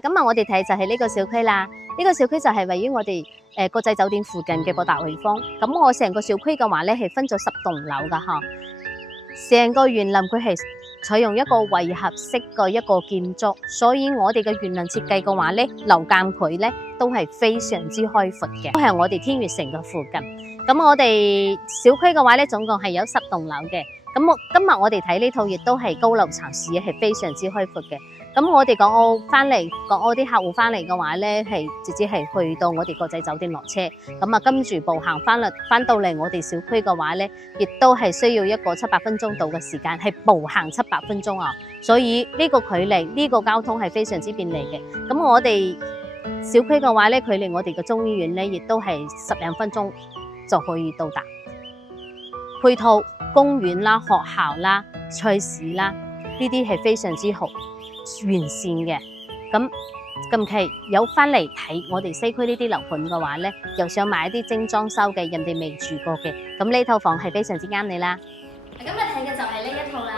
今日我哋睇就係呢個小區啦，呢個小區就係位於我哋國際酒店附近嘅博達匯坊。咁我成個小區嘅話咧係分咗10棟樓噶嚇，成個園林佢係採用一個圍合式嘅一個建築，所以我哋嘅園林設計嘅話咧，樓間距咧都係非常之開闊嘅，都係我哋天悅城嘅附近。咁我哋小區嘅話咧，總共係有10棟樓嘅。咁今日我哋睇呢套亦都係高樓層視野係非常之開闊嘅。咁我哋港澳啲客戶翻嚟嘅話咧，係直接係去到我哋國際酒店落車，咁啊跟住步行翻到嚟我哋小區嘅話咧，亦都係需要一個7-8分鐘到嘅時間，係步行7-8分鐘啊。所以呢個距離，呢個交通係非常之便利嘅。咁我哋小區嘅話咧，距離我哋嘅中醫院咧，亦都係10零分鐘就可以到達。配套公園啦、學校啦、菜市啦，呢啲係非常之好完善嘅。咁近期有翻嚟睇我哋西區呢啲樓盤嘅話咧，又想買一啲精裝修嘅，人哋未住過嘅，咁呢套房係非常之啱你啦。今日睇嘅就係呢一套啦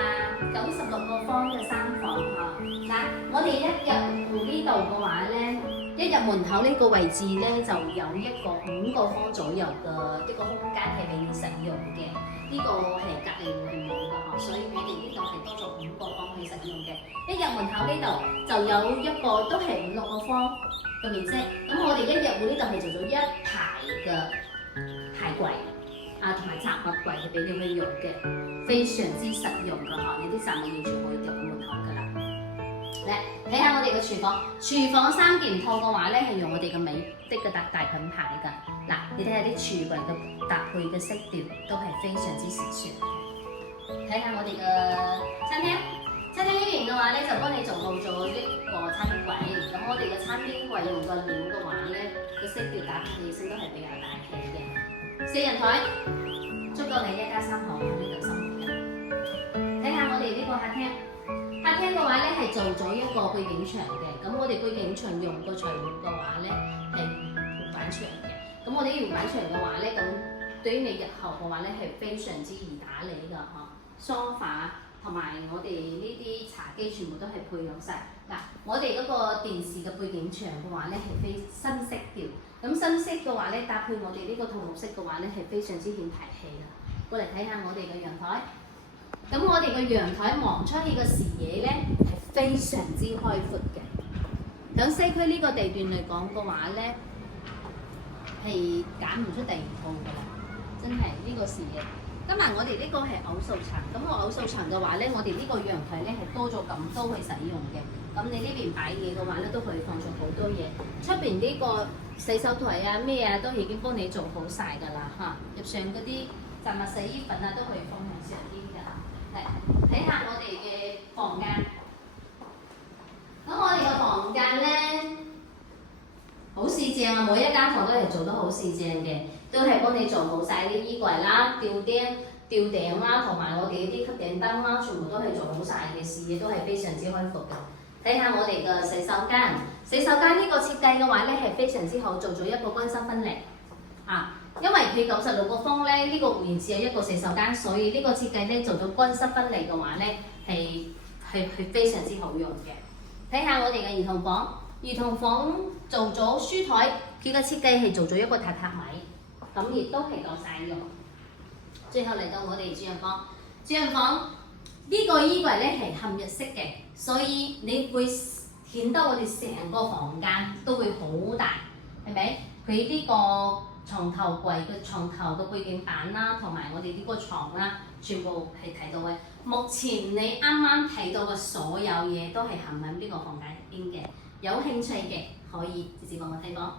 ，96個方嘅3房嗬。嗱，我哋一入呢度嘅話咧，一入門口呢個位置咧，就有一個5個方左右嘅一個空間係俾你使用嘅。呢個係隔離係冇嘅嗬，所以佢哋呢度係多咗5個方去使用嘅。一入門口呢度就有一個都係5-6個方嘅面積。咁我哋一入戶呢度係做咗一排嘅鞋櫃啊，同埋雜物櫃係俾你去用嘅，非常之實用嘅嗬。你啲雜物完全可以掉到門口㗎啦。嚟睇下我哋嘅廚房，廚房3件套嘅話咧，係用我哋嘅美的嘅大品牌㗎。嗱，你睇下啲櫥櫃嘅搭配嘅色調都係非常之時尚嘅。睇下我哋嘅餐廳，餐廳呢邊嘅話咧就幫你做好咗一個餐邊櫃。咁我哋嘅餐邊櫃用個料嘅話咧，個色調搭配起身都係比較大氣嘅。4人台，足夠你1家3口喺呢度生活嘅。睇下我哋呢個客廳，客廳嘅話咧係做咗一個背景牆嘅。咁我哋背景牆用個材料嘅話咧係木板牆嘅。咁我哋啲木板牆嘅話咧，咁對於你日後嘅話咧係非常之易打理㗎嗬。梳化同埋我哋呢啲茶几全部都係配有晒。嗱，我哋嗰個電視嘅背景牆嘅話咧係非新色調。咁新色嘅話咧搭配我哋呢個桃綠色嘅話咧係非常之顯排氣㗎。過嚟睇下我哋嘅陽台。咁我哋嘅陽台望出去嘅視野咧係非常之開闊嘅。響西區呢個地段嚟講嘅話咧，係揀唔出第2套㗎啦，真係呢個視野。今日我哋呢個係偶數層，咁我偶數層嘅話咧，我哋呢個陽台咧係多咗咁多去使用嘅。咁你呢邊擺嘢嘅話咧，都可以放咗好多嘢。出邊呢個洗手台啊咩啊都已經幫你做好晒㗎啦嚇，入上嗰啲雜物洗衣粉啊都可以放喺上邊㗎。係睇下我哋嘅房間，咁我哋嘅房間咧好四正啊，每一間房都係做得好四正嘅，都係幫你做好晒啲衣櫃啦、吊頂啦，同埋我哋啲吸頂燈啦，全部都係做好晒嘅，視野都係非常之開闊嘅。睇下我哋嘅洗手間，洗手間呢個設計嘅話咧係非常之好，做咗一個乾濕分離啊。因為佢96個方咧，呢個戶型只有一個洗手間，所以呢個設計咧做咗乾濕分離嘅話咧係非常之好用嘅。睇下我哋嘅兒童房，兒童房做咗書台，佢嘅設計係做咗一個榻榻米，咁亦都係夠晒用。最後嚟到我哋主人房，主人房呢個衣櫃咧係嵌入式嘅，所以你會顯得我哋成個房間都會好大，係咪？佢呢個床頭櫃嘅床頭嘅背景板啦，同埋我哋呢個床啦，全部係睇到嘅。目前你啱啱睇到嘅所有嘢都係含喺呢個房間入邊嘅。有興趣嘅可以直接幫我睇房。